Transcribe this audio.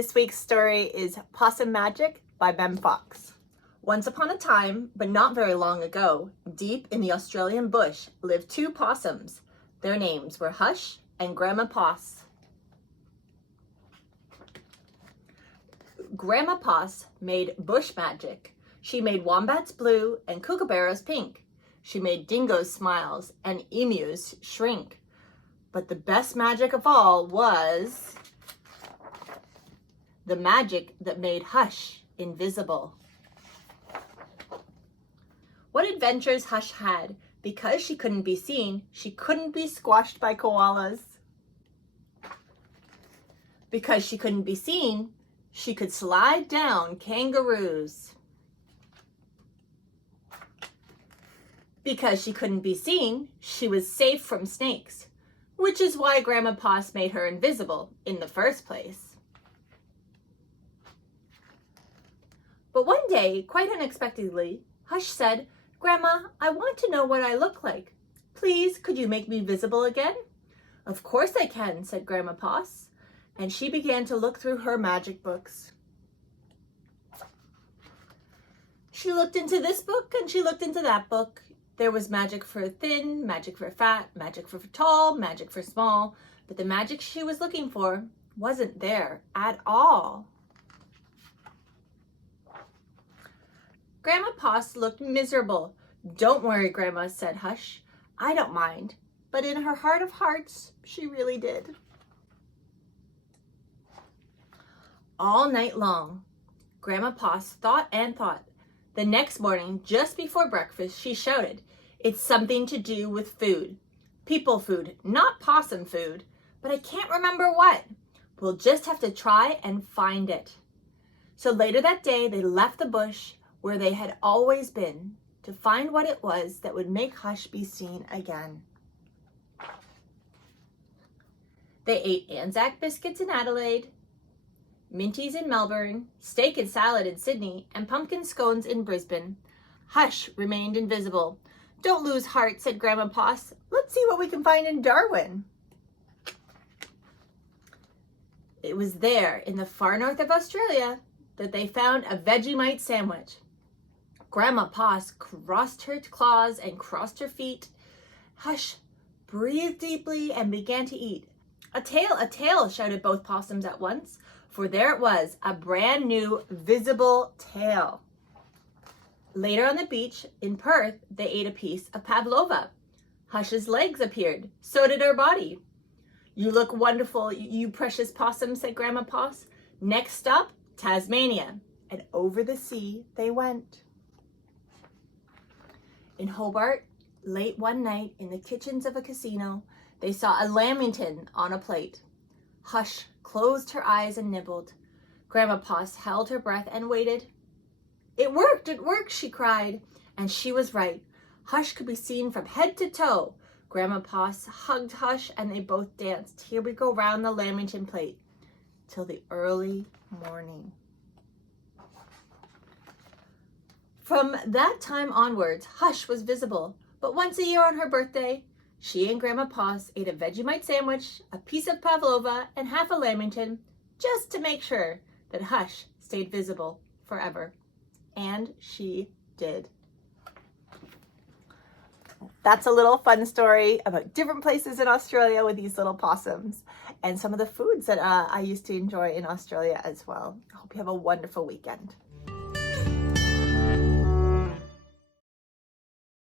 This week's story is Possum Magic by Ben Fox. Once upon a time, but not very long ago, deep in the Australian bush lived two possums. Their names were Hush and Grandma Poss. Grandma Poss made bush magic. She made wombats blue and kookaburras pink. She made dingoes smiles and emus shrink. But the best magic of all was the magic that made Hush invisible. What adventures Hush had! Because she couldn't be seen, she couldn't be squashed by koalas. Because she couldn't be seen, she could slide down kangaroos. Because she couldn't be seen, she was safe from snakes, which is why Grandma Poss made her invisible in the first place. But one day, quite unexpectedly, Hush said, "Grandma, I want to know what I look like. Please, could you make me visible again?" "Of course I can," said Grandma Poss, and she began to look through her magic books. She looked into this book and she looked into that book. There was magic for thin, magic for fat, magic for tall, magic for small, but the magic she was looking for wasn't there at all. Grandma Poss looked miserable. "Don't worry, Grandma," said Hush. "I don't mind." But in her heart of hearts, she really did. All night long, Grandma Poss thought and thought. The next morning, just before breakfast, she shouted, "It's something to do with food. People food, not possum food, but I can't remember what. We'll just have to try and find it." So later that day, they left the bush where they had always been to find what it was that would make Hush be seen again. They ate Anzac biscuits in Adelaide, Minties in Melbourne, steak and salad in Sydney, and pumpkin scones in Brisbane. Hush remained invisible. "Don't lose heart," said Grandma Poss. "Let's see what we can find in Darwin." It was there in the far north of Australia that they found a Vegemite sandwich. Grandma Poss crossed her claws and crossed her feet. Hush breathed deeply and began to eat. A tail, shouted both possums at once, for there it was, a brand new visible tail. Later on the beach in Perth, they ate a piece of pavlova. Hush's legs appeared. So did her body. "You look wonderful, you precious possum," said Grandma Poss. Next stop, Tasmania. And over the sea they went. In Hobart, late one night in the kitchens of a casino, they saw a lamington on a plate. Hush closed her eyes and nibbled. Grandma Poss held her breath and waited. It worked, she cried. And she was right. Hush could be seen from head to toe. Grandma Poss hugged Hush and they both danced. Here we go round the lamington plate till the early morning. From that time onwards, Hush was visible, but once a year on her birthday, she and Grandma Poss ate a Vegemite sandwich, a piece of pavlova, and half a lamington, just to make sure that Hush stayed visible forever. And she did. That's a little fun story about different places in Australia with these little possums and some of the foods that I used to enjoy in Australia as well. I hope you have a wonderful weekend.